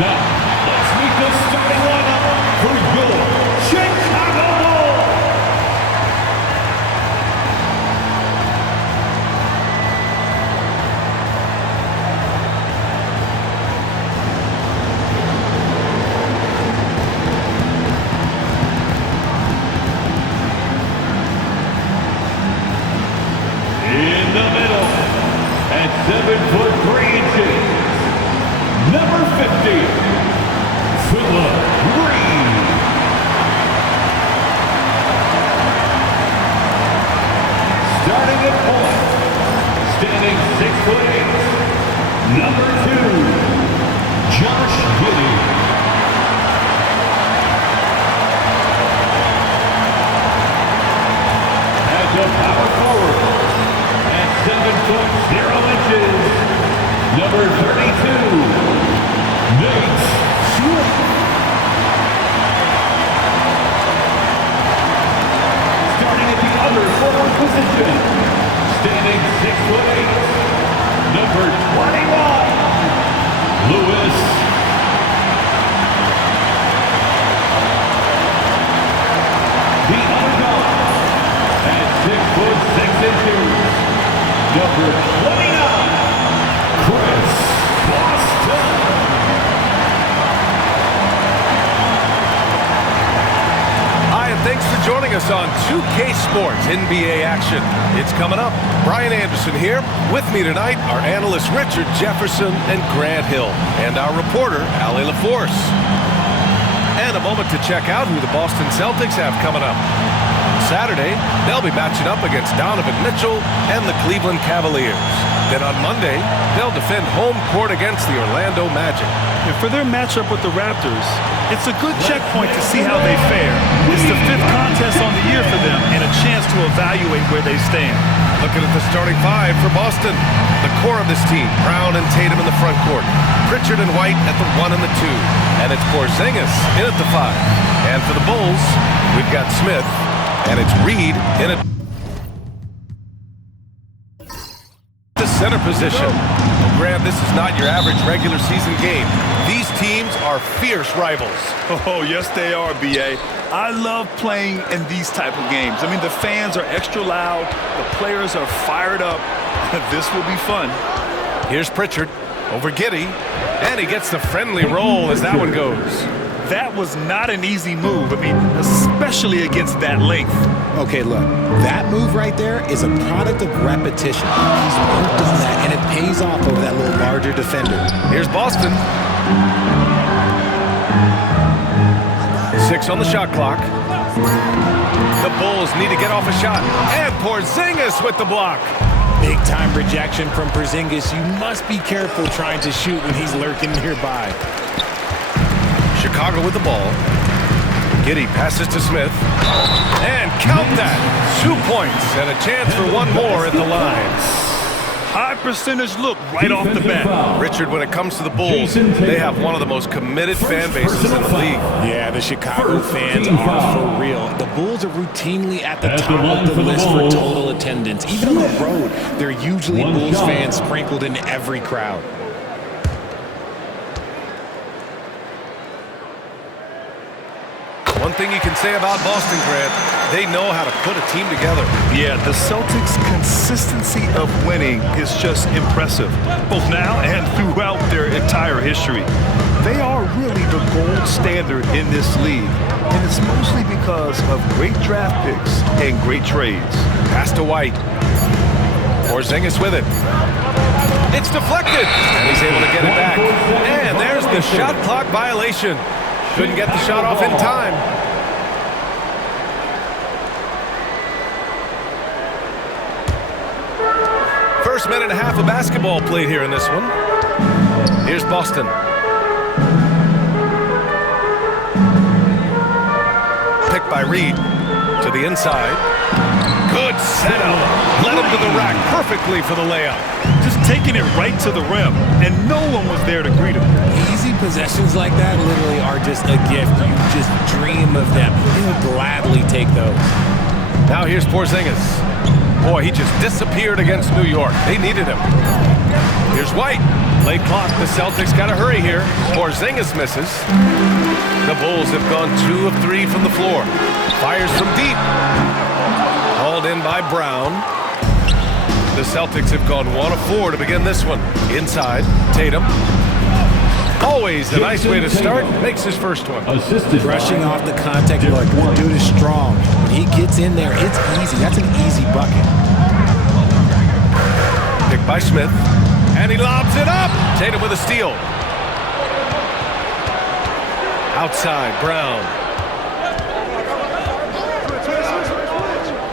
Now, let's meet the starting lineup for your Chicago Bulls. In the middle, at 7'3", number 50, Philip Reed. Starting at point, standing 6'8", number 2, Josh Giddey. At the power forward, at 7'0", number 32, Nate Swift. Starting at the other forward position, standing 6'8", number 21, Lewis. The underdog at 6'6", number 29, Chris Boston. Hi, and thanks for joining us on 2K Sports NBA action. It's coming up. Brian Anderson here. With me tonight are analysts Richard Jefferson and Grant Hill, and our reporter, Allie LaForce. And a moment to check out who the Boston Celtics have coming up. Saturday, they'll be matching up against Donovan Mitchell and the Cleveland Cavaliers. Then on Monday, they'll defend home court against the Orlando Magic. And for their matchup with the Raptors, it's a good checkpoint to see how they fare. It's the 5th contest on the year for them and a chance to evaluate where they stand. Looking at the starting 5 for Boston. The core of this team, Brown and Tatum in the front court, Pritchard and White at the 1 and the 2, and it's Porzingis in at the 5. And for the Bulls, we've got Smith, and it's Reed in at the center position. Grant, this is not your average regular season game. These teams are fierce rivals. Oh, yes, they are, B.A. I love playing in these type of games. I mean, the fans are extra loud. The players are fired up. This will be fun. Here's Pritchard over Giddey, and he gets the friendly roll as that one goes. That was not an easy move. I mean, especially against that length. Okay, look, that move right there is a product of repetition. He's worked on that, and it pays off over that little larger defender. Here's Boston. 6 on the shot clock. The Bulls need to get off a shot, and Porzingis with the block. Big-time rejection from Porzingis. You must be careful trying to shoot when he's lurking nearby. Chicago with the ball. Giddey passes to Smith. And count that. 2 points and a chance for one more at the line. High percentage look right off the bat. Richard, when it comes to the Bulls, they have one of the most committed fan bases in the league. Yeah, the Chicago fans are for real. The Bulls are routinely at the top of the list for total attendance. Even on the road, there are usually Bulls fans sprinkled in every crowd. One thing you can say about Boston, Grant, they know how to put a team together. Yeah, the Celtics' consistency of winning is just impressive, both now and throughout their entire history. They are really the gold standard in this league, and it's mostly because of great draft picks and great trades. Pass to White. Porzingis with it. It's deflected, and he's able to get it back. And there's the shot clock violation. Couldn't get the shot off in time. First minute and a half of basketball played here in this one. Here's Boston. Picked by Reed to the inside. Good setup. Led him to the rack perfectly for the layup. Just taking it right to the rim, and no one was there to greet him. Easy possessions like that literally are just a gift. You just dream of them. He'll gladly take those. Now here's Porzingis. Boy, he just disappeared against New York. They needed him. Here's White. Late clock. The Celtics got to hurry here. Porzingis misses. The Bulls have gone 2 of 3 from the floor. Fires from deep. Hauled in by Brown. The Celtics have gone 1 of 4 to begin this one. Inside, Tatum. Always a nice way to start. Makes his first one. Brushing off the contact, like, the dude is strong. When he gets in there, it's easy. That's an easy bucket. Picked by Smith. And he lobs it up. Tatum with a steal. Outside, Brown.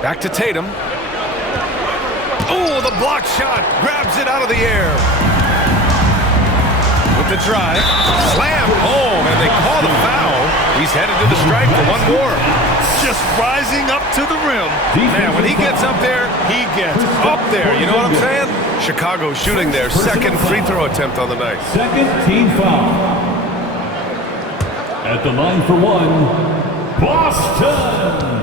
Back to Tatum. Oh, the block shot. Grabs it out of the air. With the drive. Slam home, and they call the foul. He's headed to the stripe for one more. Just rising up to the rim. Man, when he gets up there, he gets up there. You know what I'm saying? Chicago shooting their second free throw attempt on the night. Second team foul. At the line for one, Boston.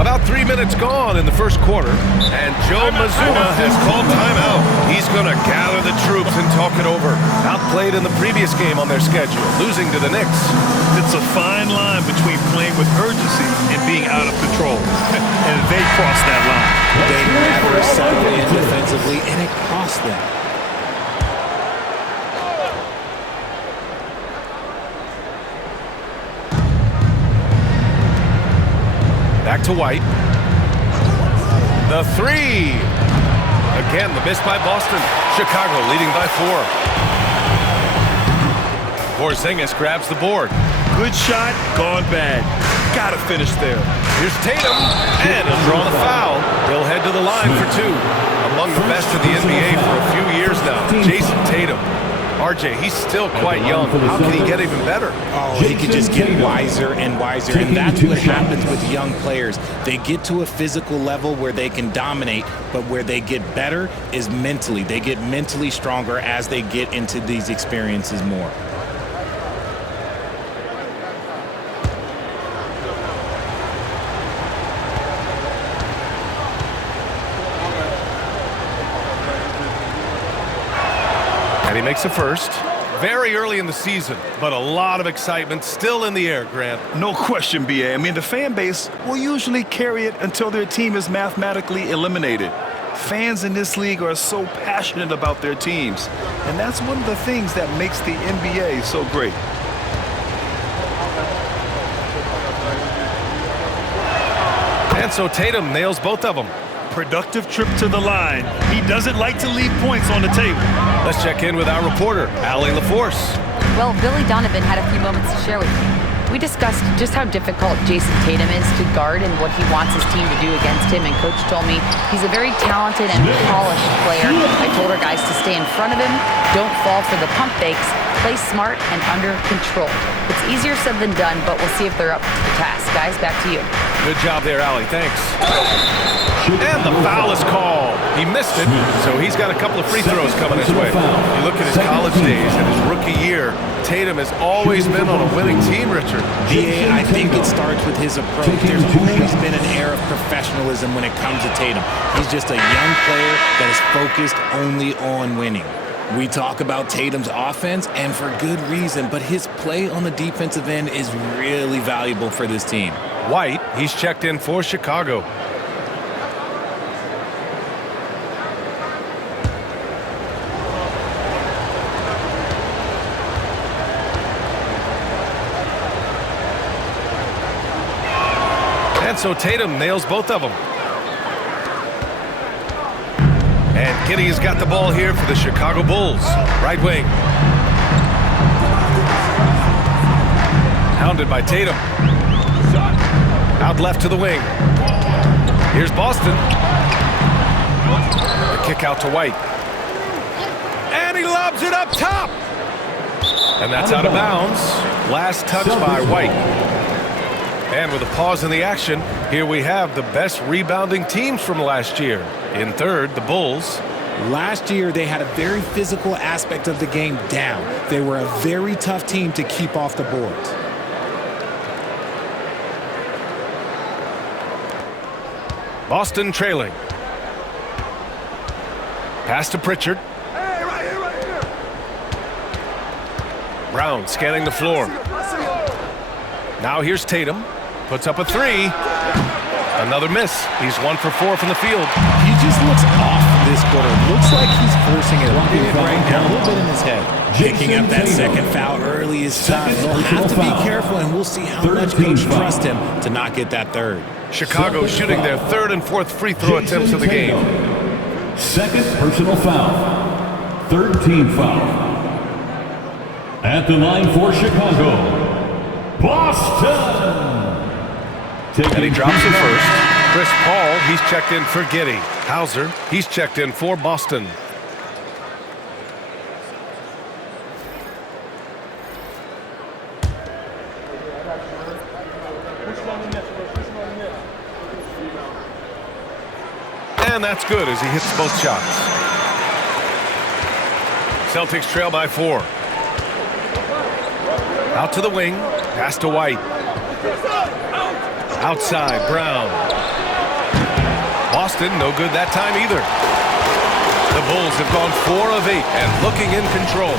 About 3 minutes gone in the first quarter, and Joe Mazzulla has called timeout. He's going to gather the troops and talk it over. Outplayed in the previous game on their schedule, losing to the Knicks. It's a fine line between playing with urgency and being out of control. And they crossed that line. They never settled in defensively, and it cost them. Back to White. The three. Again, the miss by Boston. Chicago leading by 4. Porzingis grabs the board. Good shot, gone bad. Gotta finish there. Here's Tatum, and he'll draw the foul. He'll head to the line for 2. Among the best of the NBA for a few years now, Jason Tatum. RJ, he's still quite young. How can he get even better? Oh, he can just get wiser and wiser, and that's what happens with young players. They get to a physical level where they can dominate, but where they get better is mentally. They get mentally stronger as they get into these experiences more. And he makes the first. Very early in the season, but a lot of excitement still in the air, Grant. No question, BA. I mean, the fan base will usually carry it until their team is mathematically eliminated. Fans in this league are so passionate about their teams, and that's one of the things that makes the NBA so great. And so Tatum nails both of them. Productive trip to the line. He doesn't like to leave points on the table. Let's check in with our reporter, Allie LaForce. Well, Billy Donovan had a few moments to share with me. We discussed just how difficult Jason Tatum is to guard and what he wants his team to do against him, and Coach told me he's a very talented and polished player. I told our guys to stay in front of him, don't fall for the pump fakes, play smart and under control. It's easier said than done, but we'll see if they're up to the task. Guys, back to you. Good job there, Allie. Thanks. And the foul is called. He missed it, so he's got a couple of free throws coming his way. You look at his college days and his rookie year, Tatum has always been on a winning team, Richard. Yeah, I think it starts with his approach. There's always been an air of professionalism when it comes to Tatum. He's just a young player that is focused only on winning. We talk about Tatum's offense, and for good reason, but his play on the defensive end is really valuable for this team. White, he's checked in for Chicago. And so Tatum nails both of them. And Kenny has got the ball here for the Chicago Bulls. Right wing. Hounded by Tatum. Out left to the wing. Here's Boston. The kick out to White. And he lobs it up top. And that's out of bounds. Last touch by White. And with a pause in the action, here we have the best rebounding teams from last year. In third, the Bulls. Last year, they had a very physical aspect of the game down. They were a very tough team to keep off the boards. Boston trailing. Pass to Pritchard. Brown scanning the floor. Now here's Tatum. Puts up a three. Another miss. He's 1 for 4 from the field. He just looks off this quarter. Looks like he's forcing it a bit right now, a little bit in his head. Picking up that second foul early is tough. He'll have to be careful, and we'll see how much coach trusts him to not get that third. Chicago shooting their third and fourth free throw attempts of the game. Second personal foul. Third team foul. At the line for Chicago, Boston. And he drops it first. Chris Paul, he's checked in for Giddey. Hauser, he's checked in for Boston. And that's good as he hits both shots. Celtics trail by 4. Out to the wing, pass to White. Outside, Brown. Boston, no good that time either. The Bulls have gone 4 of 8 and looking in control.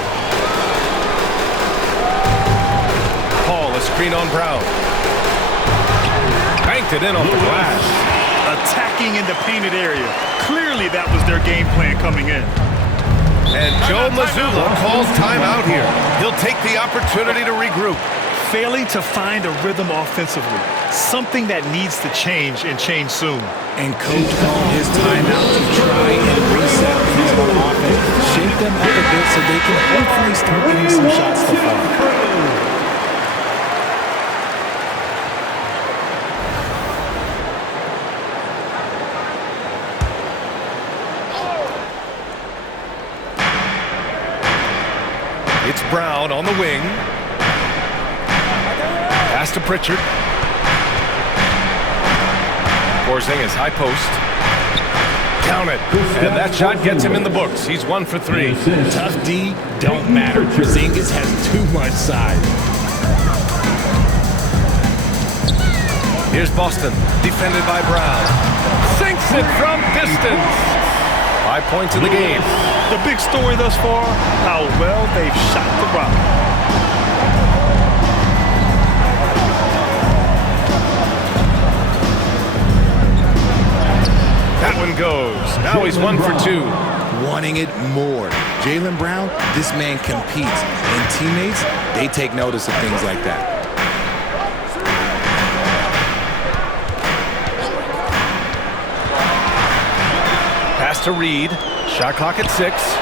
Paul, a screen on Brown. Banked it in off the glass. Attacking in the painted area. Clearly that was their game plan coming in. And Joe Mazzulla calls timeout here. He'll take the opportunity to regroup. Failing to find a rhythm offensively. Something that needs to change and change soon. And coach called his timeout to try and reset things on offense. Shake them up a bit so they can hopefully start getting some shots to fall. It's Brown on the wing. Pass to Pritchard. Porzingis, high post. Count it. And that shot gets him in the books. He's 1 for 3. Tough D don't matter. Porzingis has too much size. Here's Boston, defended by Brown. Sinks it from distance. 5 points in the game. The big story thus far, how well they've shot the rock. That one goes. Now he's 1 for 2. Wanting it more. Jaylen Brown, this man competes. And teammates, they take notice of things like that. Pass to Reed. Shot clock at 6.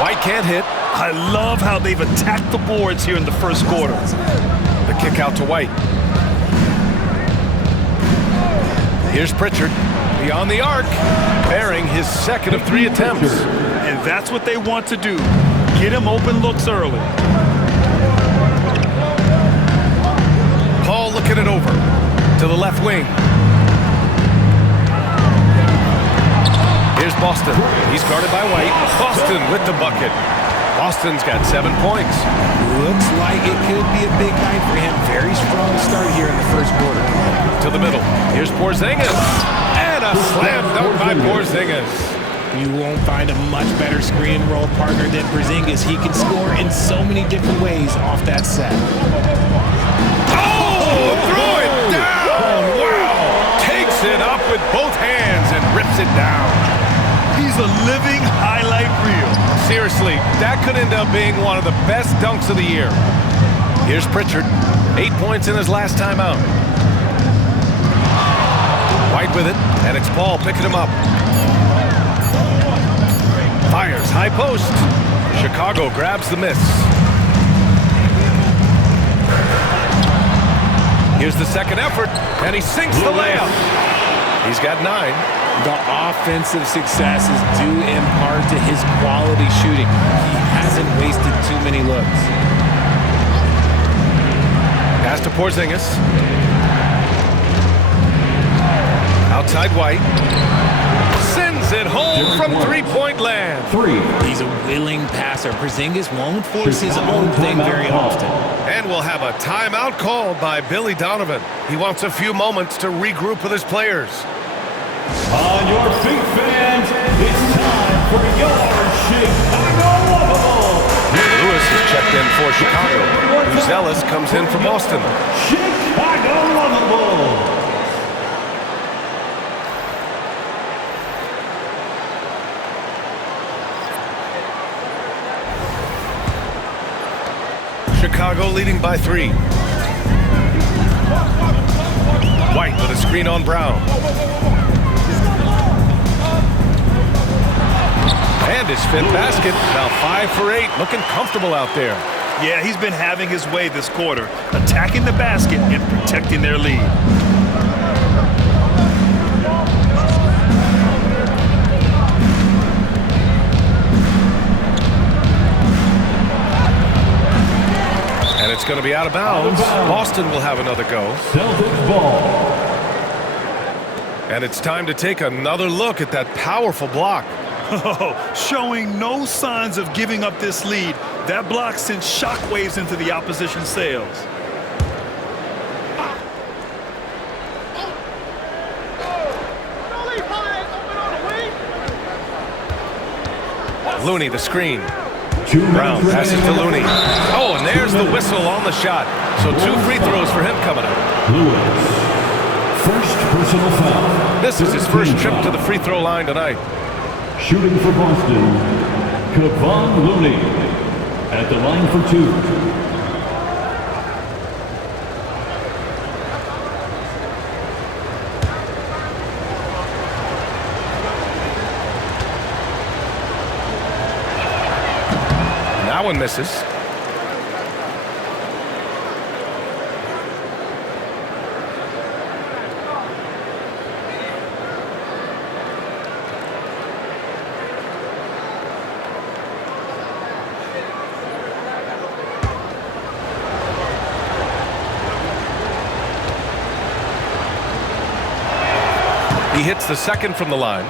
White can't hit. I love how they've attacked the boards here in the first quarter. The kick out to White. Here's Pritchard. Beyond the arc. Bearing his second of 3 attempts. And that's what they want to do. Get him open looks early. Paul looking it over. To the left wing. Here's Boston. He's guarded by White. Boston with the bucket. Boston's got 7 points. Looks like it could be a big night for him. Very strong start here in the first quarter. To the middle. Here's Porzingis. And a slam dunk by Porzingis. You won't find a much better screen and roll partner than Porzingis. He can score in so many different ways off that set. Oh! Throw it down! Wow! Takes it up with both hands and rips it down. He's a living highlight reel. Seriously, that could end up being one of the best dunks of the year. Here's Pritchard. 8 points in his last time out. White with it, and it's Paul picking him up. Fires, high post. Chicago grabs the miss. Here's the second effort, and he sinks the layup. He's got 9. The offensive success is due in part to his quality shooting. He hasn't wasted too many looks. Pass to Porzingis. Outside White. Sends it home from three-point land. 3. He's a willing passer. Porzingis won't force his own thing very often. And we'll have a timeout called by Billy Donovan. He wants a few moments to regroup with his players. On your feet, fans, it's time for your Chicago Bubble. Lewis is checked in for Chicago. Ellis comes in for Boston. Chicago Bubble. Chicago leading by 3. White with a screen on Brown. And his fifth basket. Now 5 for 8. Looking comfortable out there. Yeah, he's been having his way this quarter, attacking the basket and protecting their lead. And it's going to be out of bounds. Boston will have another go. Celtics ball. And it's time to take another look at that powerful block. Showing no signs of giving up this lead. That block sent shockwaves into the opposition sails. Looney, the screen. Brown passes to Looney. Oh, and there's the whistle on the shot. So 2 free throws for him coming up. Lewis. First personal foul. This is his first trip to the free throw line tonight. Shooting for Boston, Kevon Looney at the line for 2. That one misses. He hits the second from the line.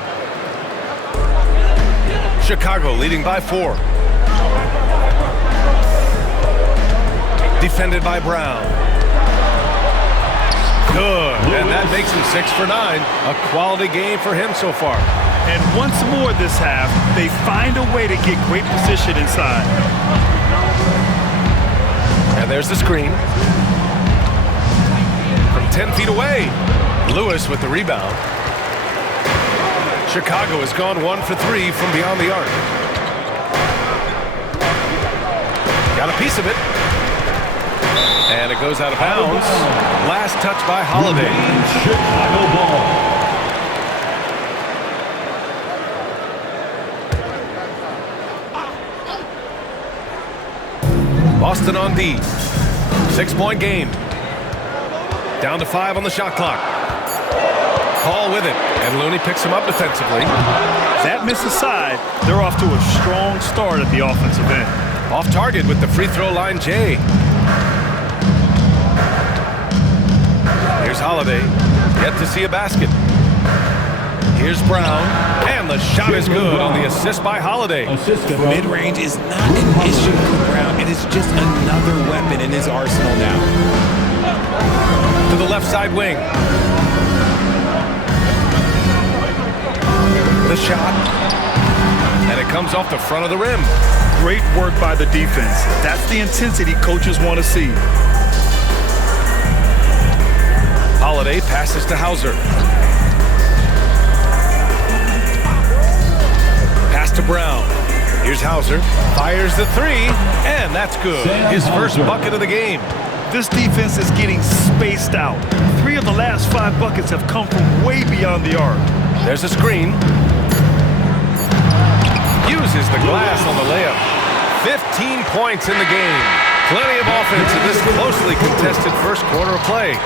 Chicago leading by 4. Defended by Brown. Good, and that makes him 6 for 9. A quality game for him so far. And once more this half, they find a way to get great position inside. And there's the screen. From 10 feet away, Lewis with the rebound. Chicago has gone 1 for 3 from beyond the arc. Got a piece of it. And it goes out of bounds. Last touch by Holiday. Chicago ball. Boston on D. 6-point game. Down to 5 on the shot clock. Hall with it. And Looney picks him up defensively. That miss aside, they're off to a strong start at the offensive end. Off target with the free throw line, Jay. Here's Holiday. Yet to see a basket. Here's Brown. And the shot is good on the assist by Holiday. Mid-range is not an issue for Brown. It is just another weapon in his arsenal now. To the left side wing. The shot. And it comes off the front of the rim. Great work by the defense. That's the intensity coaches want to see. Holiday passes to Hauser. Pass to Brown. Here's Hauser. Fires the 3. And that's good. His first bucket of the game. This defense is getting spaced out. 3 of the last 5 buckets have come from way beyond the arc. There's a screen. Uses the glass on the layup. 15 points in the game. Plenty of offense in this closely contested first quarter of play.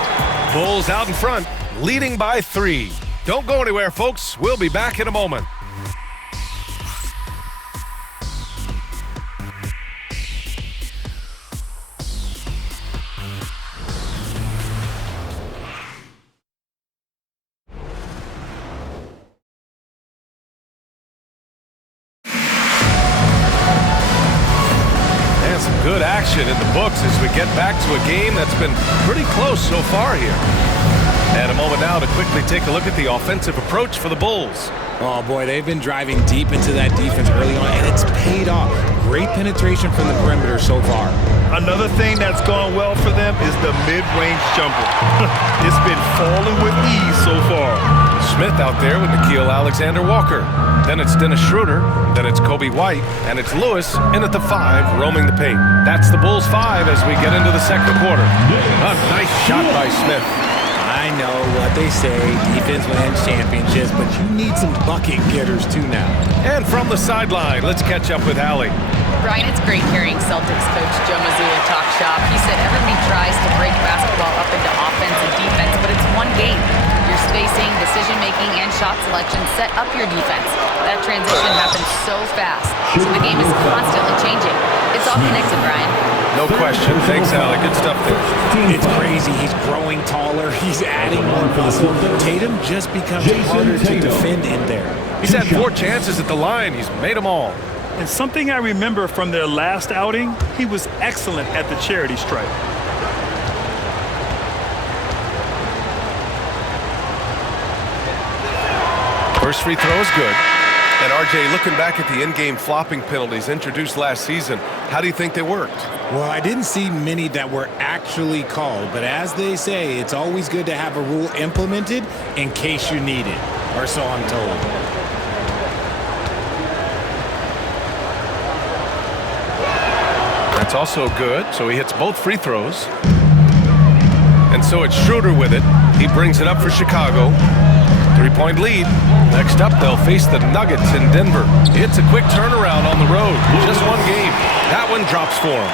Bulls out in front, leading by 3. Don't go anywhere, folks. We'll be back in a moment. Good action in the books as we get back to a game that's been pretty close so far here. And a moment now to quickly take a look at the offensive approach for the Bulls. Oh, boy, they've been driving deep into that defense early on, and it's paid off. Great penetration from the perimeter so far. Another thing that's gone well for them is the mid-range jumper. It's been falling with ease so far. Smith out there with Nickeil Alexander-Walker. Then it's Dennis Schroeder. Then it's Kobe White. And it's Lewis in at the 5, roaming the paint. That's the Bulls 5 as we get into the second quarter. A nice shot by Smith. I know what they say, defense wins championships, but you need some bucket getters too now. And from the sideline, let's catch up with Allie. Brian, it's great hearing Celtics coach Joe Mazzulla talk shop. He said everybody tries to break basketball up into offense and defense, but it's one game. Your spacing, decision-making, and shot selection set up your defense. That transition happens so fast, so the game is constantly changing. It's all connected, Brian. No question. Thanks, Allie. Good stuff there. It's crazy. He's growing taller. He's adding more muscle. Tatum just becomes harder to defend in there. He's had 4 chances at the line. He's made them all. And something I remember from their last outing, he was excellent at the charity stripe. First free throw is good. And RJ, looking back at the in-game flopping penalties introduced last season, how do you think they worked? Well, I didn't see many that were actually called, but as they say, it's always good to have a rule implemented in case you need it, or so I'm told. That's also good, so he hits both free throws. And so it's Schroeder with it. He brings it up for Chicago. 3-point lead. Next up, they'll face the Nuggets in Denver. It's a quick turnaround on the road. Just one game. That one drops for him.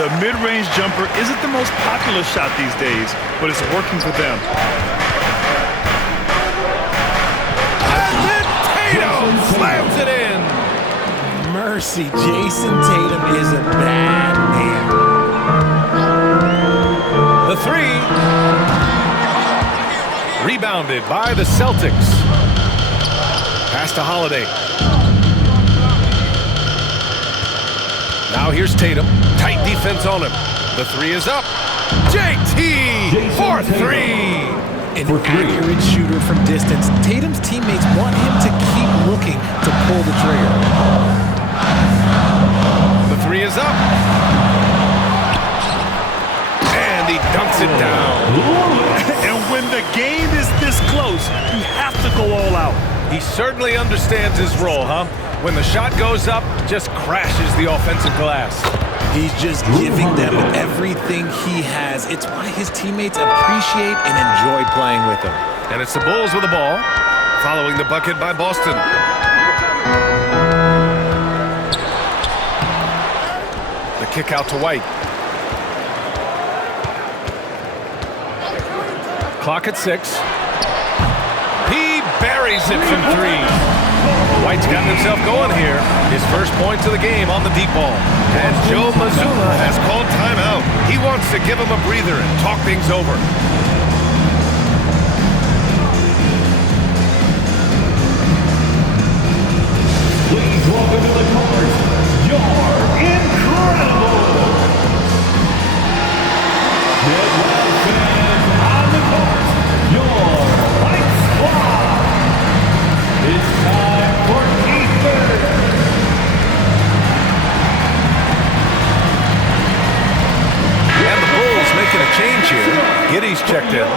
The mid-range jumper isn't the most popular shot these days, but it's working for them. And then Tatum slams it in. Mercy, Jason Tatum is a bad man. The 3. Rebounded by the Celtics. Pass to Holiday. Now here's Tatum. Tight defense on him. The 3 is up. JT for 3. An accurate shooter from distance. Tatum's teammates want him to keep looking to pull the trigger. The 3 is up. And he dunks it down. And when the game is this close, you have to go all out. He certainly understands his role, huh? When the shot goes up, just crashes the offensive glass. He's just giving them everything he has. It's why his teammates appreciate and enjoy playing with him. And it's the Bulls with the ball, following the bucket by Boston. The kick out to White. Clock at 6. He buries it from 3. White's got himself going here. His first points of the game on the deep ball. And Joe Mazzulla has called timeout. He wants to give him a breather and talk things over. Please welcome to the court, your incredible Midwest fans on the court, your White Squad. It's time for Ether. And the Bulls making a change here. Giddy's checked in.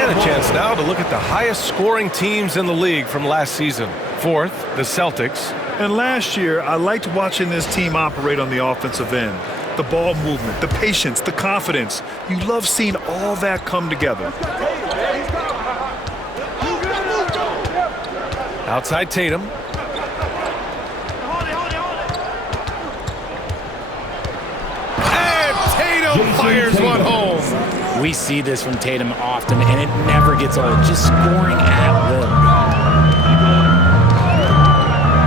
And a chance now to look at the highest scoring teams in the league from last season. 4th, the Celtics. And last year, I liked watching this team operate on the offensive end. The ball movement, the patience, the confidence. You love seeing all that come together. Outside Tatum. And Tatum fires one home. We see this from Tatum often, and it never gets old. Just scoring at will.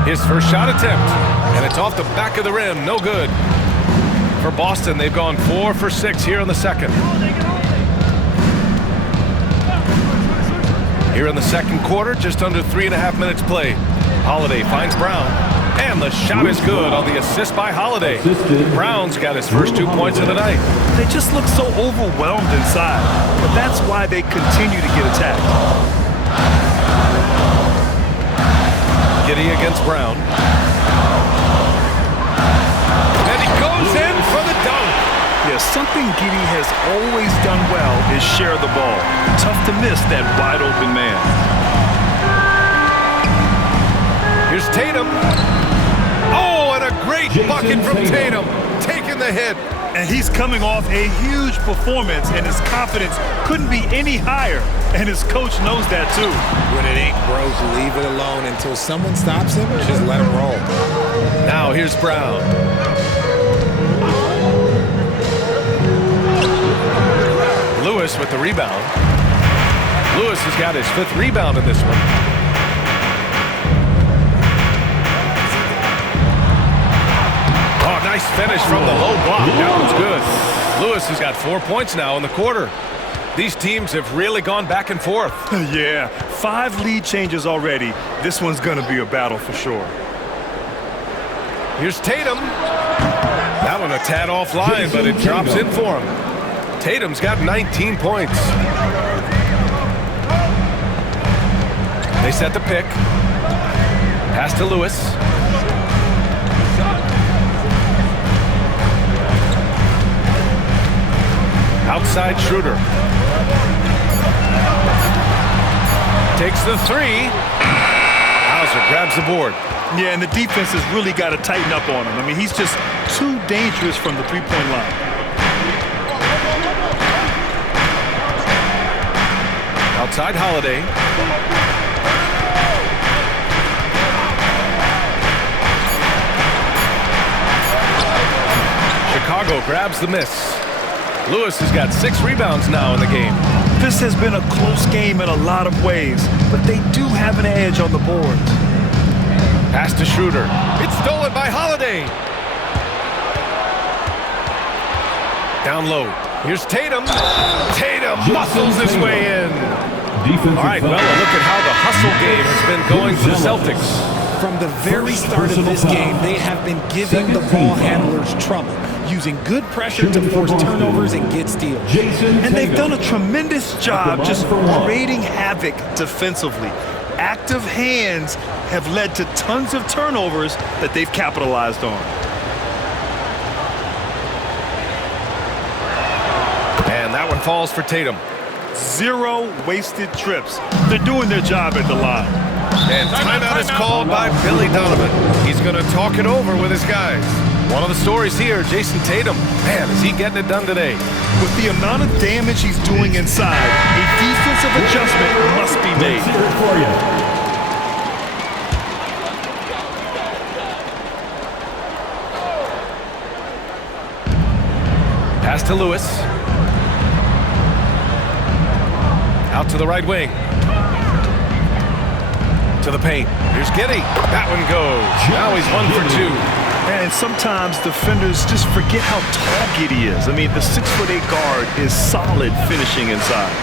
His first shot attempt, and it's off the back of the rim. No good. For Boston, they've gone 4 for 6 here in the second. Here in the second quarter, just under 3.5 minutes played. Holiday finds Brown. And the shot is good on the assist by Holiday. Brown's got his first 2 points of the night. They just look so overwhelmed inside, but that's why they continue to get attacked. Giddy against Brown. And he goes in for the dunk. Yeah, something Giddy has always done well is share the ball. Tough to miss that wide open man. Here's Tatum. Oh, and a great bucket from Tatum. Taking the hit. And he's coming off a huge performance, and his confidence couldn't be any higher. And his coach knows that too. When it ain't broke, leave it alone until someone stops him. Just let him roll. Now here's Brown. Lewis with the rebound. Lewis has got his 5th rebound in this one. Oh, nice finish from the low block. That was good. Lewis has got 4 points now in the quarter. These teams have really gone back and forth. Yeah, 5 lead changes already. This one's going to be a battle for sure. Here's Tatum. That one a tad offline, but it drops in for him. Tatum's got 19 points. They set the pick. Pass to Lewis. Outside Schroeder. Takes the 3. Hauser grabs the board. Yeah, and the defense has really got to tighten up on him. I mean, he's just too dangerous from the three-point line. Outside Holiday. Chicago grabs the miss. Lewis has got 6 rebounds now in the game. This has been a close game in a lot of ways, but they do have an edge on the boards. Pass to Schroeder. It's stolen by Holiday. Down low. Here's Tatum. Tatum muscles his way in. All right, well, a look at how the hustle game has been going for the Celtics. From the very start of this game, they have been giving the ball handlers trouble, using good pressure to force turnovers and get steals. And they've done a tremendous job just creating havoc defensively. Active hands have led to tons of turnovers that they've capitalized on. And that one falls for Tatum. 0 wasted trips. They're doing their job at the line. And timeout is called by Billy Donovan. He's going to talk it over with his guys. One of the stories here, Jason Tatum. Man, is he getting it done today? With the amount of damage he's doing inside, a defensive adjustment must be made. For you. Pass to Lewis. Out to the right wing. To the paint. Here's Giddy. That one goes. Now he's 1 for 2. And sometimes defenders just forget how tall Giddy is. I mean, the 6'8" guard is solid finishing inside.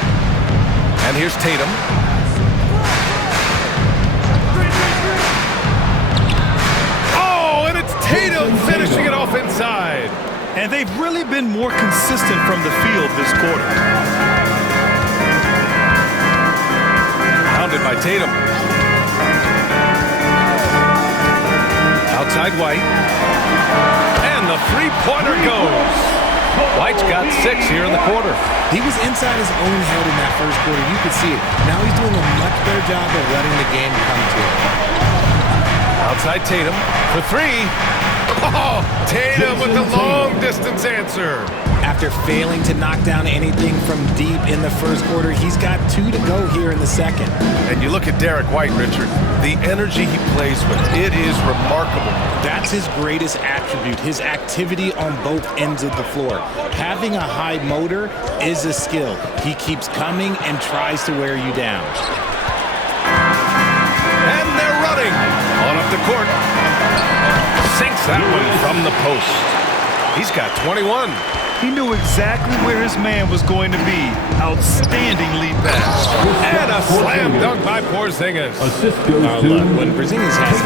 And here's Tatum. Oh, and it's Tatum finishing it off inside. And they've really been more consistent from the field this quarter. Pounded by Tatum. Outside White. And the three-pointer goes. White's got 6 here in the quarter. He was inside his own head in that first quarter. You could see it. Now he's doing a much better job of letting the game come to him. Outside Tatum for 3. Oh, Tatum with the long-distance answer. After failing to knock down anything from deep in the first quarter, he's got 2 to go here in the second. And you look at Derek White, Richard, the energy he plays with, it is remarkable. That's his greatest attribute, his activity on both ends of the floor. Having a high motor is a skill. He keeps coming and tries to wear you down. And they're running on up the court. Sinks that one from the post. He's got 21. He knew exactly where his man was going to be. Outstanding lead pass. And a slam dunk by Porzingis. Assist goes to Look, when Porzingis has it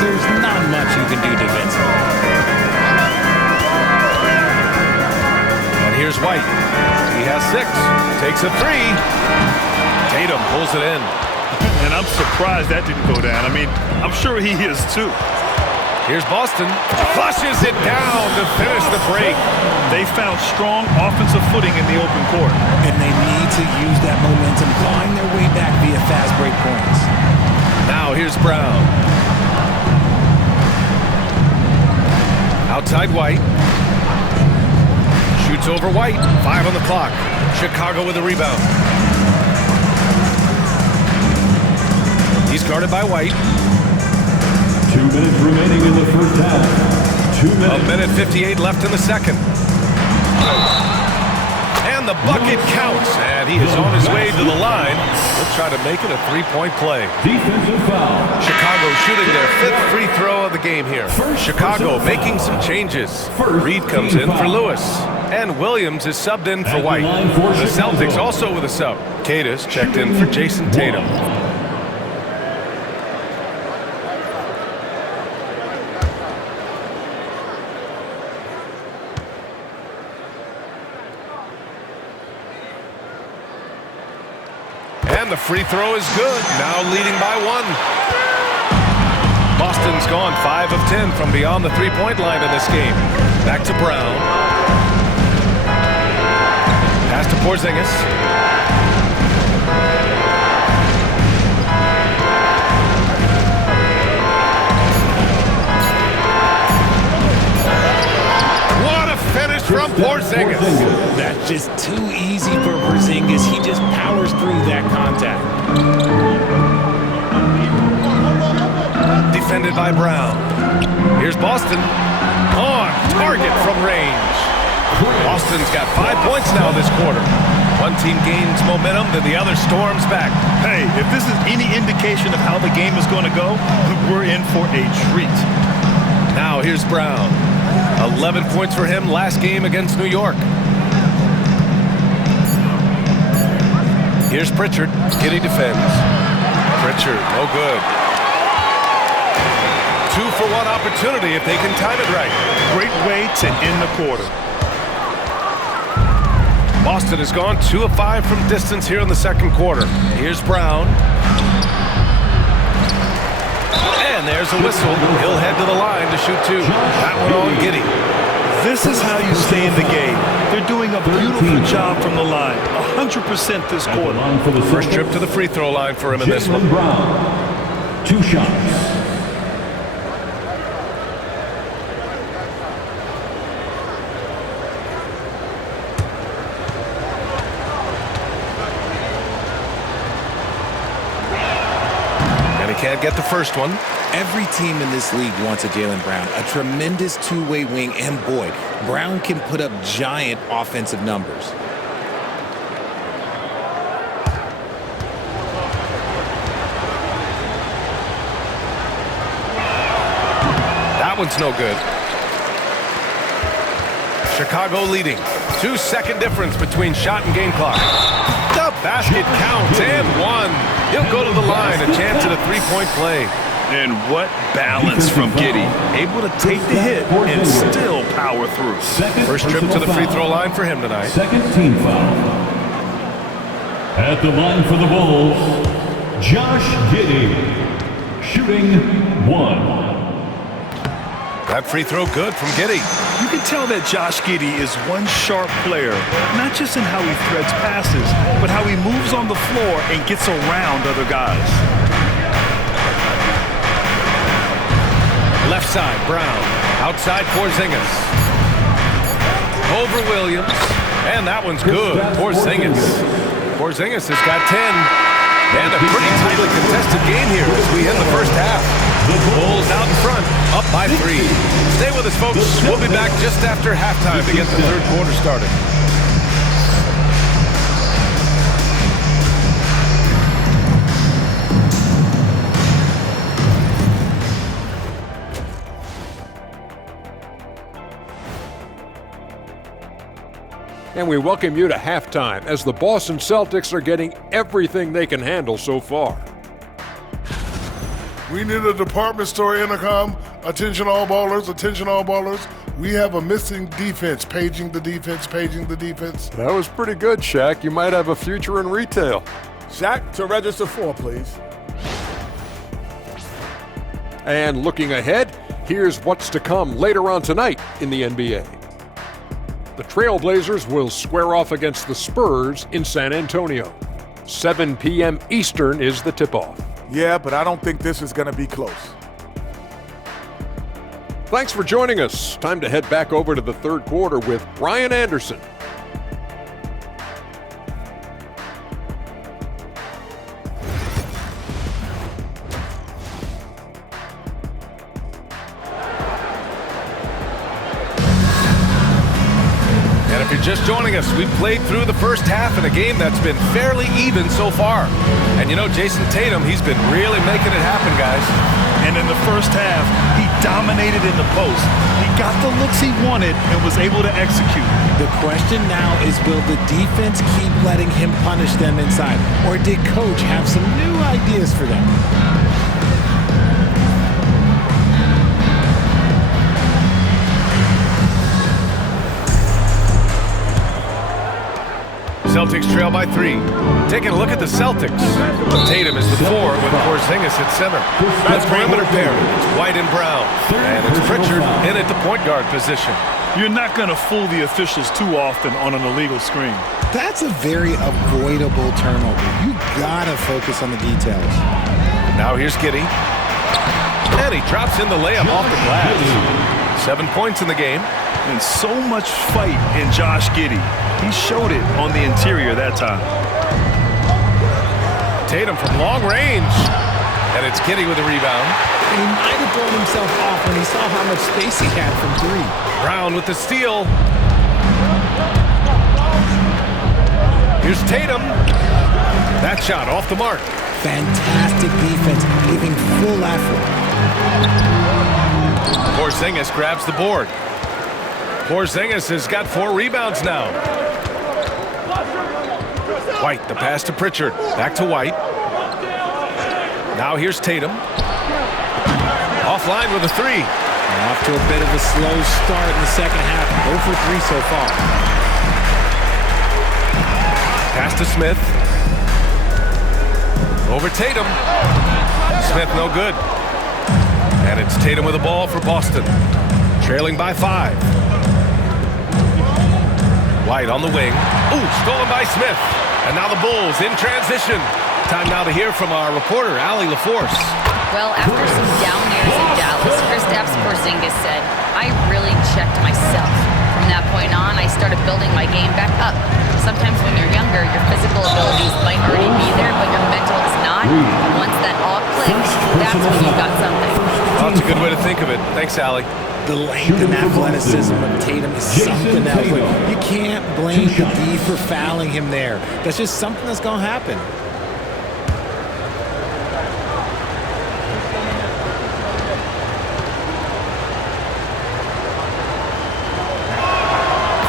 there's not much you can do defensively. And here's White. He has 6. Takes a 3. Tatum pulls it in. And I'm surprised that didn't go down. I mean, I'm sure he is too. Here's Boston. Flushes it down to finish the break. They found strong offensive footing in the open court. And they need to use that momentum, clawing their way back via fast break points. Now here's Brown. Outside White. Shoots over White. 5 on the clock. Chicago with a rebound. He's guarded by White. 2 minutes remaining in the first half. 2 minutes. 1:58 left in the second. And the bucket counts. And he is on his way to the line. He'll try to make it a 3-point play. Defensive foul. Chicago shooting their 5th free throw of the game here. Chicago making some changes. Reed comes in for Lewis. And Williams is subbed in for White. The Celtics also with a sub. Cadis checked in for Jason Tatum. And the free throw is good. Now leading by 1. Boston's gone 5 of 10 from beyond the 3-point line in this game. Back to Brown. Pass to Porzingis. What a finish from Porzingis. That's just too easy for Porzingis. He just powers through that contact. Defended by Brown. Here's Boston. On target from range. Boston's got 5 points now this quarter. One team gains momentum, then the other storms back. Hey, if this is any indication of how the game is going to go, we're in for a treat. Now here's Brown. 11 points for him last game against New York. Here's Pritchard. Giddey defends. Pritchard, no good. 2-for-1 opportunity if they can time it right. Great way to end the quarter. Boston has gone 2 of 5 from distance here in the second quarter. Here's Brown. And there's a whistle. He'll head to the line to shoot 2. That one on Giddey. This is how you stay in the game. They're doing a beautiful job from the line. 100% this quarter. First trip to the free throw line for him in this one. Brown. 2 shots. Can't get the first one. Every team in this league wants a Jaylen Brown, a tremendous two-way wing, and boy, Brown can put up giant offensive numbers. That one's no good. Chicago leading. 2-second difference between shot and game clock. The basket counts and 1. He'll go to the line, a chance at a 3-point play. And what balance from Giddey. Able to take the hit and still power through. First trip to the free throw line for him tonight. Second team foul. At the line for the Bulls, Josh Giddey. Shooting 1. That free throw good from Giddey. You can tell that Josh Giddey is one sharp player, not just in how he threads passes, but how he moves on the floor and gets around other guys. Left side, Brown. Outside, Porzingis. Over Williams. And that one's good. Porzingis. Porzingis has got 10. And a pretty tightly contested game here as we end the first half. The Bulls out in front, up by 3. Stay with us, folks. We'll be back just after halftime to get the third quarter started. and we welcome you to halftime as the Boston Celtics are getting everything they can handle so far. We need a department store intercom. Attention all ballers, attention all ballers. We have a missing defense. Paging the defense, paging the defense. That was pretty good, Shaq. You might have a future in retail. Shaq, to register 4, please. And looking ahead, here's what's to come later on tonight in the NBA. The Trailblazers will square off against the Spurs in San Antonio. 7 p.m. Eastern is the tip-off. Yeah, but I don't think this is going to be close. Thanks for joining us. Time to head back over to the third quarter with Brian Anderson. And if you're just joining us, we've played through the first half in a game that's been fairly even so far. And you know, Jason Tatum, he's been really making it happen, guys. And in the first half, he dominated in the post. He got the looks he wanted and was able to execute. The question now is, will the defense keep letting him punish them inside? Or did Coach have some new ideas for them? Celtics trail by 3. Taking a look at the Celtics. Tatum is the 4 with Porzingis at center. The perimeter pair, it's White and Brown. And it's Pritchard in at the point guard position. You're not going to fool the officials too often on an illegal screen. That's a very avoidable turnover. You gotta focus on the details. Now here's Giddey. And he drops in the layup off the glass. 7 points in the game. And so much fight in Josh Giddey. He showed it on the interior that time. Tatum from long range. And it's Giddey with a rebound. And he might have thrown himself off when he saw how much space he had from 3. Brown with the steal. Here's Tatum. That shot off the mark. Fantastic defense, giving full effort. Porzingis grabs the board. Porzingis has got 4 rebounds now. White, the pass to Pritchard. Back to White. Now here's Tatum. Offline with a 3. Off to a bit of a slow start in the second half. 0 for 3 so far. Pass to Smith. Over Tatum. Smith no good. And it's Tatum with the ball for Boston. Trailing by 5. White on the wing. Ooh, stolen by Smith. And now the Bulls in transition. Time now to hear from our reporter, Allie LaForce. Well, after some down years in Dallas, Kristaps Porzingis said, I really checked myself. From that point on, I started building my game back up. Sometimes when you're younger, your physical abilities might already be there, but your mental is not. Once that all clicks, that's when you've got something. Well, that's a good way to think of it. Thanks, Allie. The length and athleticism of Tatum is something else. You can't blame the D for fouling him there. That's just something that's going to happen.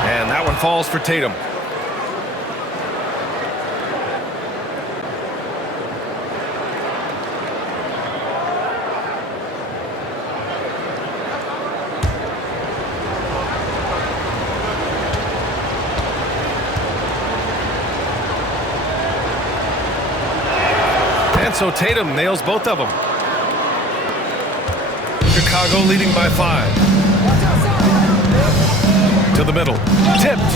And that one falls for Tatum. So Tatum nails both of them. Chicago leading by 5. To the middle. Tipped.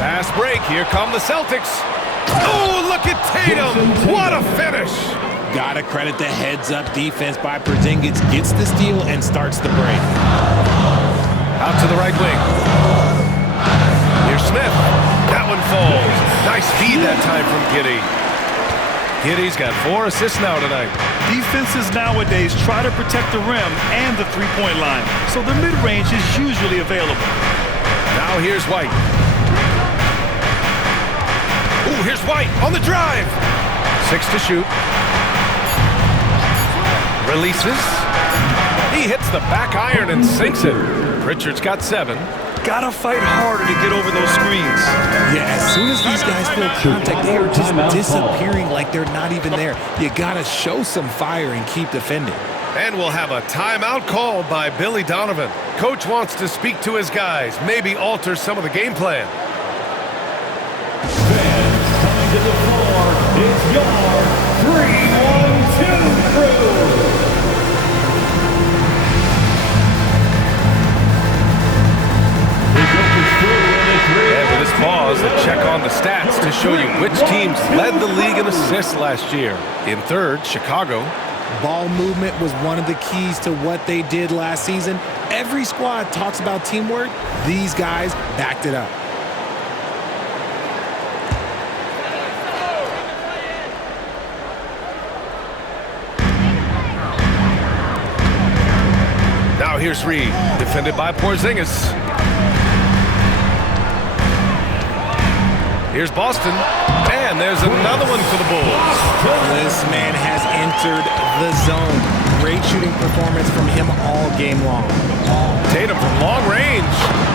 Fast break. Here come the Celtics. Oh, look at Tatum. What a finish. Gotta credit the heads-up defense by Porzingis. Gets the steal and starts the break. Out to the right wing. Here's Smith. That one falls. Nice feed that time from Giddey. Giddey's got 4 assists now tonight. Defenses nowadays try to protect the rim and the three-point line, so the mid-range is usually available. Now here's White. Ooh, here's White on the drive. 6 to shoot. Releases. He hits the back iron and sinks it. Pritchard's got 7. Gotta fight harder to get over those screens. Yeah, as soon as these guys feel contact, they are just disappearing like they're not even there. You gotta show some fire and keep defending. And we'll have a timeout called by Billy Donovan. Coach wants to speak to his guys, maybe alter some of the game plan. Fans coming to the floor, it's your 3-1-2 crew. And with this pause, a check on the stats to show you which teams led the league in assists last year. In third, Chicago. Ball movement was one of the keys to what they did last season. Every squad talks about teamwork. These guys backed it up. Now here's Reed, defended by Porzingis. Here's Boston, and there's another one for the Bulls. This man has entered the zone. Great shooting performance from him all game long. Tatum from long range,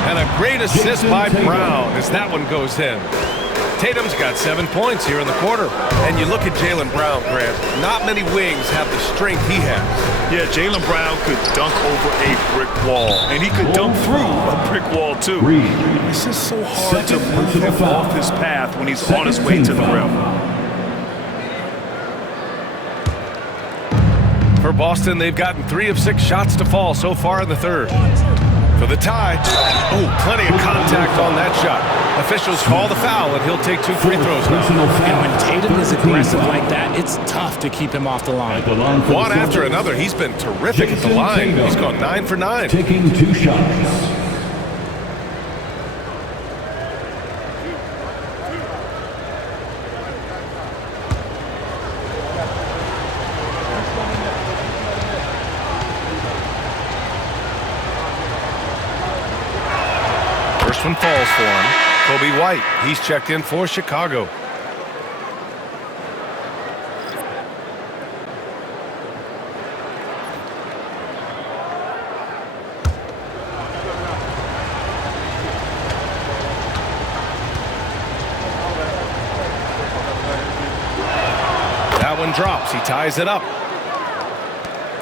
and a great assist by Brown as that one goes in. Tatum's got 7 points here in the quarter. And you look at Jaylen Brown, Grant. Not many wings have the strength he has. Yeah, Jaylen Brown could dunk over a brick wall, and he could dunk through a brick wall, too. It's just so hard to move him off his path when he's on his way to the rim. For Boston, they've gotten 3 of 6 shots to fall so far in the third. For the tie. Oh, plenty of contact on that shot. Officials call the foul, and he'll take 2 free throws now. And when Tatum is aggressive like that, it's tough to keep him off the line. One after another, he's been terrific at the line. He's gone 9 for 9. Taking 2 shots. First one falls for him. Kobe White, he's checked in for Chicago. That one drops. He ties it up.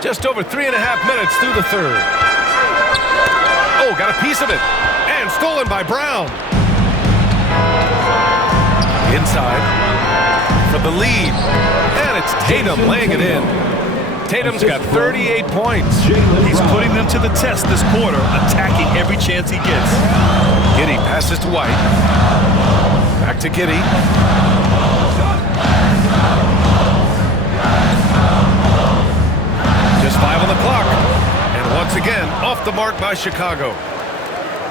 Just over 3.5 minutes through the third. Oh, got a piece of it. And stolen by Brown. Inside for the lead. And it's Tatum laying it in. Tatum's got 38 points. He's putting them to the test this quarter, attacking every chance he gets. Giddey passes to White. Back to Giddey. Just 5 on the clock. And once again, off the mark by Chicago.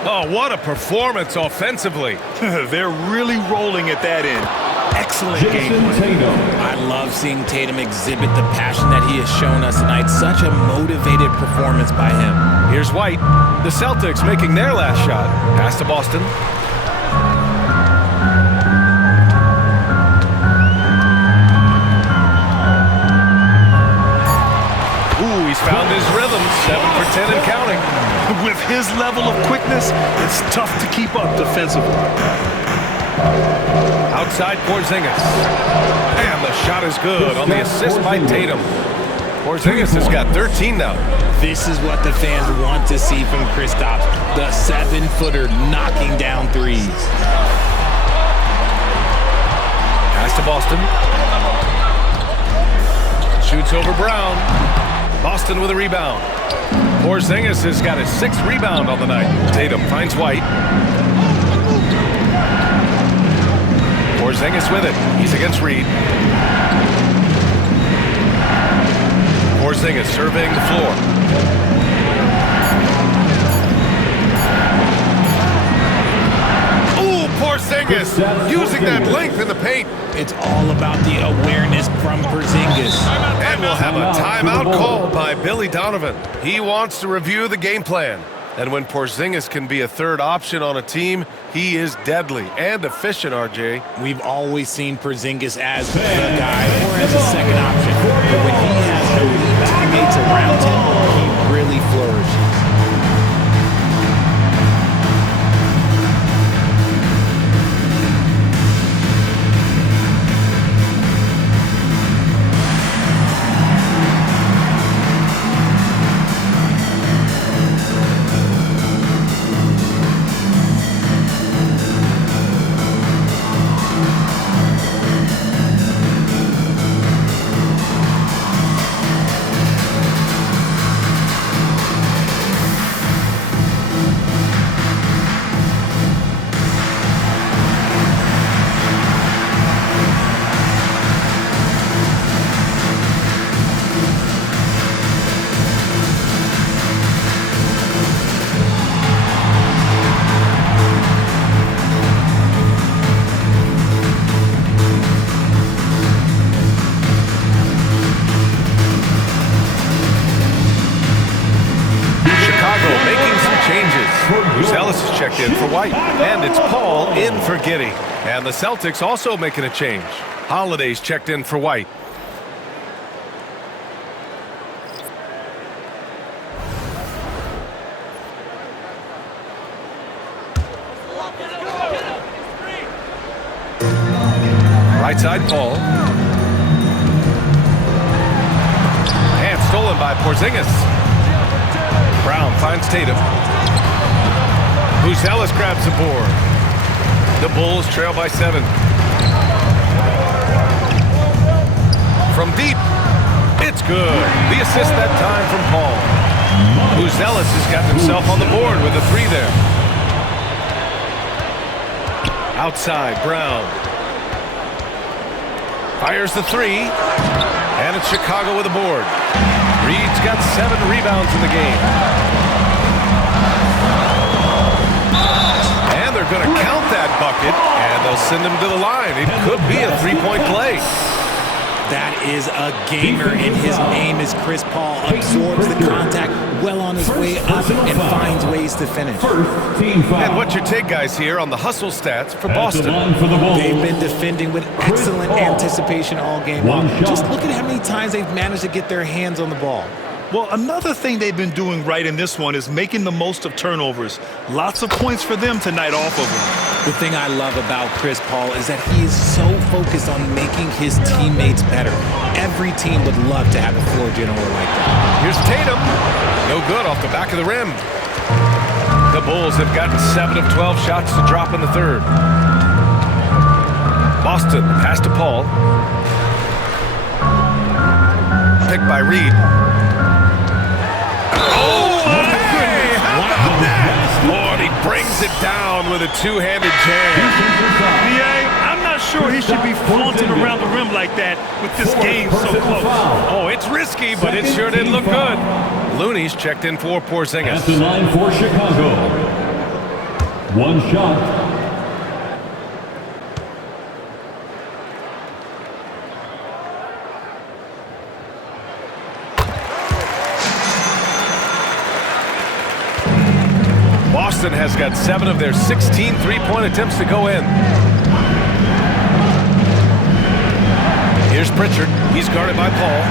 Oh, what a performance offensively. They're really rolling at that end. Excellent game plan. I love seeing Tatum exhibit the passion that he has shown us tonight. Such a motivated performance by him. Here's White. The Celtics making their last shot. Pass to Boston. Ooh, he's found his rhythm. 7 for 10 and counting. With his level of quickness, it's tough to keep up defensively. Outside Porzingis. And the shot is good on the assist by Tatum. Porzingis has got 13 now. This is what the fans want to see from Kristaps. The 7-footer knocking down threes. Pass to Boston. Shoots over Brown. Boston with a rebound. Porzingis has got his 6th rebound on the night. Tatum finds White. Porzingis with it. He's against Reed. Porzingis surveying the floor. Ooh, Porzingis using that length in the paint. It's all about the awareness from Porzingis. And we'll have a timeout called by Billy Donovan. He wants to review the game plan. And when Porzingis can be a third option on a team, he is deadly and efficient, RJ. We've always seen Porzingis as the guy or as a second option. But when he has elite teammates around him, he really flourishes. checked in for White. And it's Paul in for Giddey. And the Celtics also making a change. Holiday's checked in for White. Right side, Paul. And stolen by Porzingis. Brown finds Tatum. Buzelis grabs the board. The Bulls trail by 7. From deep, it's good. The assist that time from Paul. Buzelis has got himself on the board with a 3 there. Outside, Brown. Fires the 3, and it's Chicago with a board. Reed's got 7 rebounds in the game. And they're going to count that bucket, and they'll send him to the line. It could be a 3-point play. That is a gamer, and his name is Chris Paul. Absorbs the contact, well on his way up, and finds ways to finish. And what's your take, guys, here on the hustle stats for Boston? They've been defending with excellent anticipation all game long. Just look at how many times they've managed to get their hands on the ball. Well, another thing they've been doing right in this one is making the most of turnovers. Lots of points for them tonight off of them. The thing I love about Chris Paul is that he is so focused on making his teammates better. Every team would love to have a floor general like that. Here's Tatum. No good off the back of the rim. The Bulls have gotten 7 of 12 shots to drop in the third. Boston pass to Paul. Picked by Reed. Brings it down with a two-handed jam. I'm not sure he should be flaunting around the rim like that with this game so close. Oh, it's risky, but it sure did look good. Looney's checked in for Porzingis. At the line for Chicago. 1 shot. Boston has got 7 of their 16 three-point attempts to go in. Here's Pritchard. He's guarded by Paul.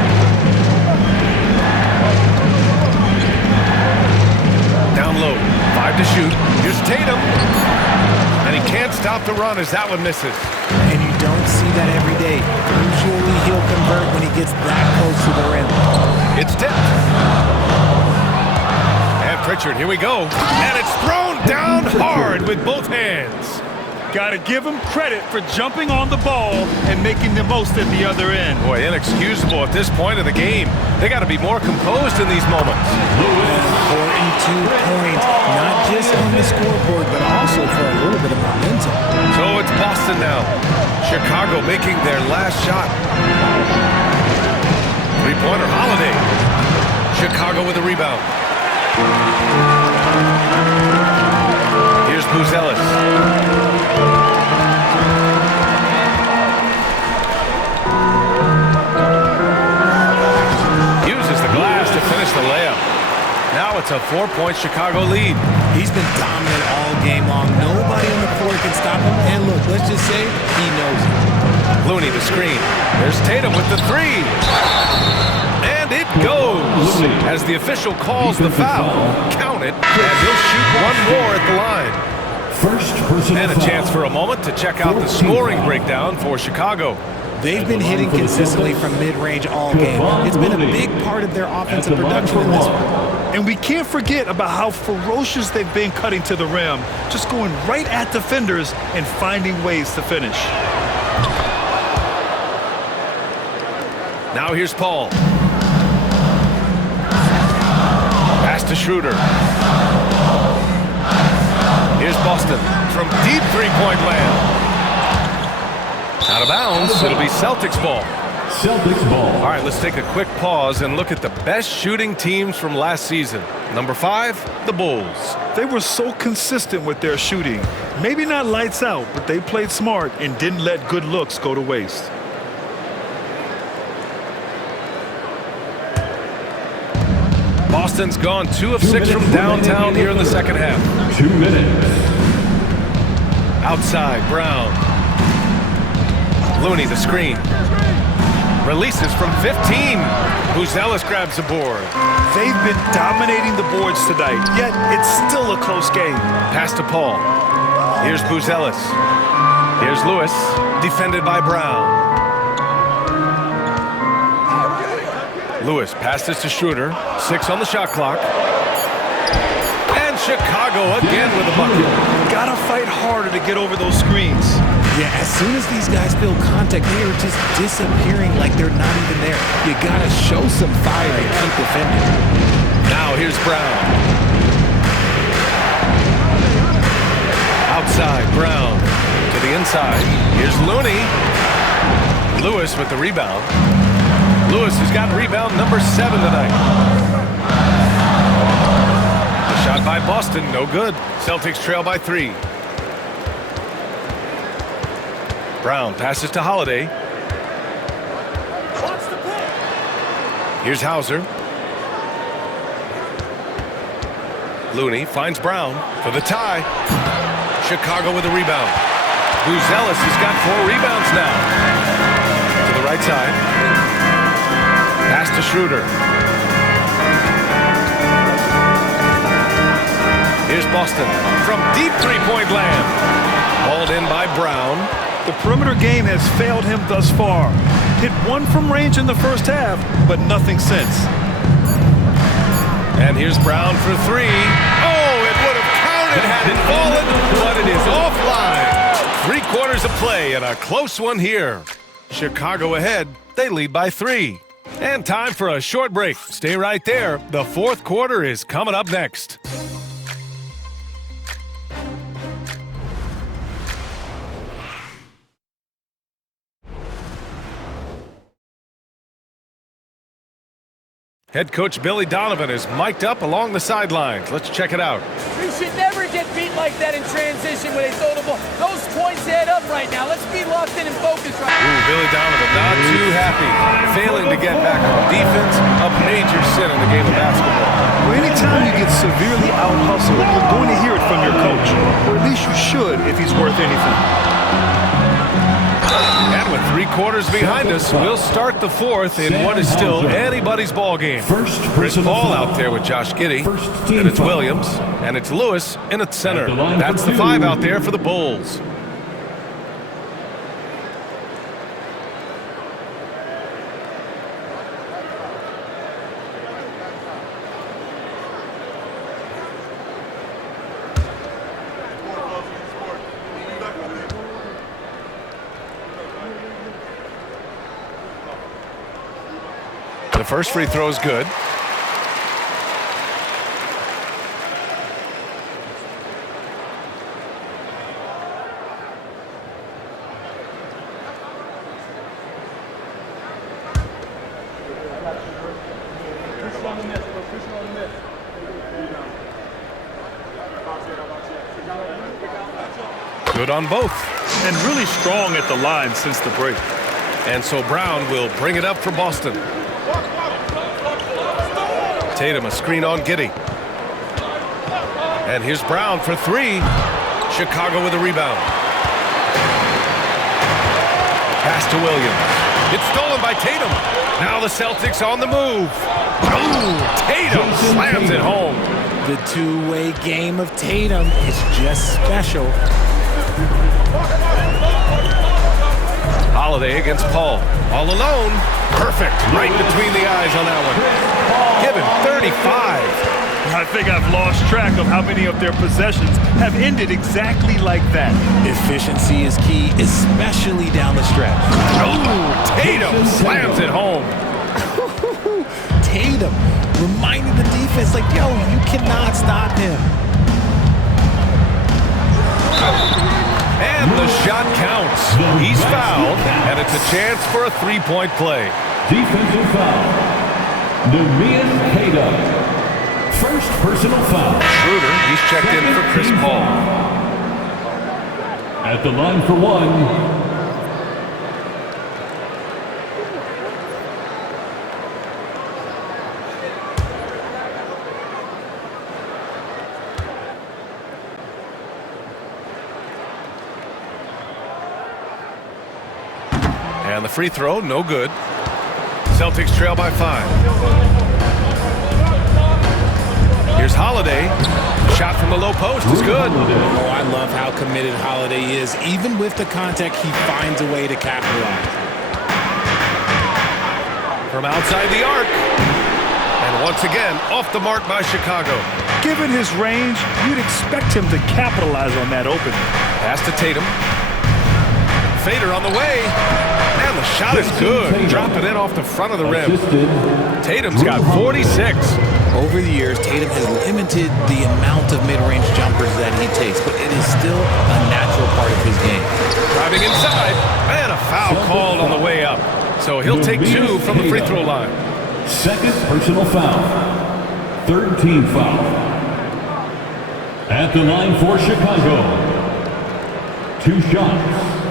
Down low. 5 to shoot. Here's Tatum. And he can't stop the run as that one misses. And you don't see that every day. Usually he'll convert when he gets that close to the rim. It's tipped. Pritchard, here we go. And it's thrown down hard with both hands. Got to give him credit for jumping on the ball and making the most at the other end. Boy, inexcusable at this point of the game. They got to be more composed in these moments. Important 2 points, not just on the scoreboard, but also for a little bit of momentum. So it's Boston now. Chicago making their last shot. 3-pointer Holiday. Chicago with a rebound. Here's Buzelis. Uses the glass to finish the layup. Now it's a 4-point Chicago lead. He's been dominant all game long. Nobody on the floor can stop him. And look, let's just say he knows it. Looney the screen. There's Tatum with the 3. And it goes as the official calls the foul. Count it, and he'll shoot 1 more at the line. First personal And a chance for a moment to check out the scoring breakdown for Chicago. They've been hitting consistently from mid-range all game. It's been a big part of their offensive production in this one. And we can't forget about how ferocious they've been cutting to the rim, just going right at defenders and finding ways to finish. Now here's Paul. Pass to Schroeder. Here's Boston from deep three-point land. Out of bounds, it'll be Celtics ball. Celtics ball. All right, let's take a quick pause and look at the best shooting teams from last season. Number 5, the Bulls. They were so consistent with their shooting. Maybe not lights out, but they played smart and didn't let good looks go to waste. Boston's gone 2 of 6 from downtown here in the second half. 2 minutes. Outside, Brown. Looney, the screen. Releases from 15. Buzelis grabs the board. They've been dominating the boards tonight, yet it's still a close game. Pass to Paul. Here's Buzelis. Here's Lewis, defended by Brown. Lewis passes to Schroeder. 6 on the shot clock. And Chicago again with a bucket. Gotta fight harder to get over those screens. Yeah, as soon as these guys feel contact, they are just disappearing like they're not even there. You gotta show some fire and keep defending. Now here's Brown. Outside, Brown to the inside. Here's Looney. Lewis with the rebound. Lewis has got rebound number 7 tonight. The shot by Boston, no good. Celtics trail by 3. Brown passes to Holiday. Here's Hauser. Looney finds Brown for the tie. Chicago with a rebound. Buzelis has got 4 rebounds now. To the right side. Pass to Schroeder. Here's Boston from deep three-point land. Hauled in by Brown. The perimeter game has failed him thus far. Hit 1 from range in the first half, but nothing since. And here's Brown for 3. Oh, it would have counted had it fallen, but it is offline. 3 quarters of play and a close one here. Chicago ahead. They lead by 3. And time for a short break. Stay right there. The 4th quarter is coming up next. Head coach Billy Donovan is mic'd up along the sidelines. Let's check it out. We should never get beat like that in transition when they throw the ball. Those points add up right now. Let's be locked in and focused right now. Ooh, Billy Donovan not too happy. Failing to get back on defense, a major sin in the game of basketball. Well, anytime you get severely out-hustled, you're going to hear it from your coach. Or at least you should if he's worth anything. And with 3 quarters behind us, we'll start the 4th in what is still anybody's ball game. Chris Paul out there with Josh Giddey. Then it's Williams, and it's Lewis in at center. That's the 5 out there for the Bulls. The first free throw is good. Good on both. And really strong at the line since the break. And so Brown will bring it up for Boston. Tatum a screen on Giddey. And here's Brown for 3. Chicago with a rebound. Pass to Williams. It's stolen by Tatum. Now the Celtics on the move. Ooh, Tatum slams it home. The two-way game of Tatum is just special. Holiday against Paul. All alone. Perfect. Right between the eyes on that one. Given 35. I think I've lost track of how many of their possessions have ended exactly like that. Efficiency is key, especially down the stretch. Ooh, Tatum slams it home. Tatum reminding the defense, like, yo, you cannot stop him. And the shot counts. He's fouled, and it's a chance for a 3-point play. Defensive foul. Neemias Queta. First personal foul. Schroeder, he's checked in for Chris Paul. At the line for 1. And the free throw, no good. Celtics trail by 5. Here's Holiday. Shot from the low post is good. Oh, I love how committed Holiday is. Even with the contact, he finds a way to capitalize. From outside the arc. And once again, off the mark by Chicago. Given his range, you'd expect him to capitalize on that opening. Pass to Tatum. Fader on the way. And the shot is good. Dropping in off the front of the rim. Tatum's got 46. Over the years, Tatum has limited the amount of mid-range jumpers that he takes, but it is still a natural part of his game. Driving inside. And a foul called on the way up. So he'll take 2 from the free throw line. Second personal foul. Third team foul. At the line for Chicago. 2 shots.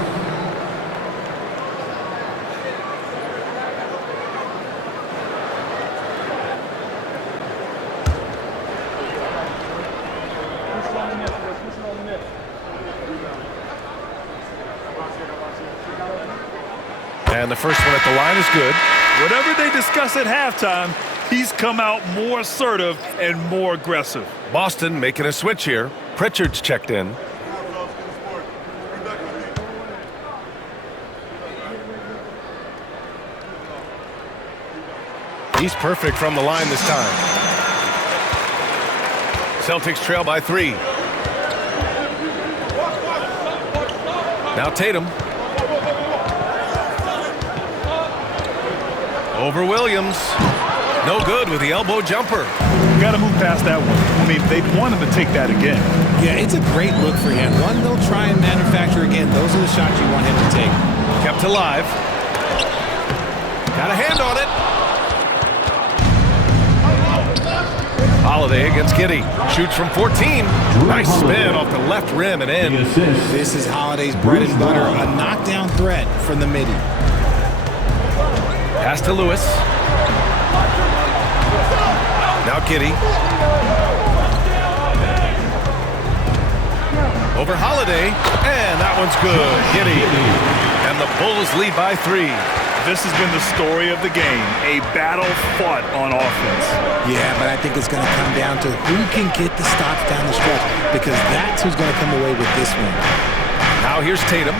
And the first one at the line is good. Whatever they discuss at halftime, he's come out more assertive and more aggressive. Boston making a switch here. Pritchard's checked in. He's perfect from the line this time. Celtics trail by 3. Now Tatum. Over Williams. No good with the elbow jumper. Got to move past that one. I mean, they'd want him to take that again. Yeah, it's a great look for him. One they'll try and manufacture again. Those are the shots you want him to take. Kept alive. Got a hand on it. Holiday against Giddey. Shoots from 14. Nice spin off the left rim and in. This is Holiday's bread and butter. A knockdown threat from the midi. Pass to Lewis. Now Giddey. Over Holiday. And that one's good. Giddey. And the Bulls lead by 3. This has been the story of the game, a battle fought on offense. Yeah, but I think it's going to come down to who can get the stops down the stretch, because that's who's going to come away with this one. Now here's Tatum.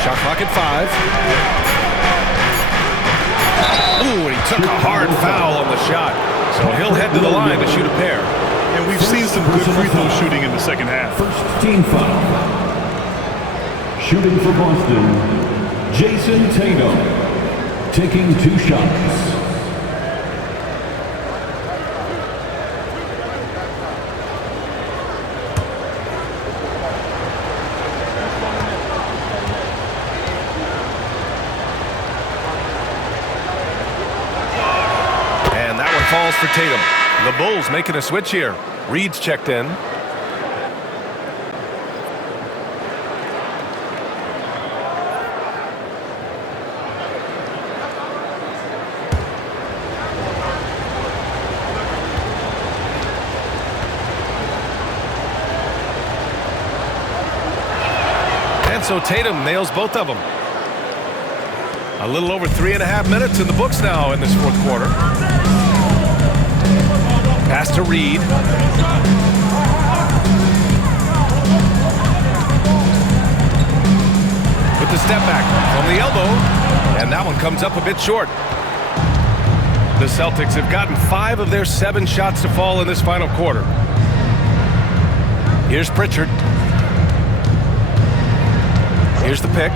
Shot clock at 5. Ooh, and he took a hard foul on the shot. So he'll head to the line to shoot a pair. And we've seen some good free throw shooting in the second half. First team foul. Shooting for Boston, Jason Tatum, taking 2 shots. And that one falls for Tatum. The Bulls making a switch here. Reed's checked in. So Tatum nails both of them. A little over 3.5 minutes in the books now in this fourth quarter. Pass to Reed. With the step back from the elbow. And that one comes up a bit short. The Celtics have gotten 5 of their 7 shots to fall in this final quarter. Here's Pritchard. Here's the pick.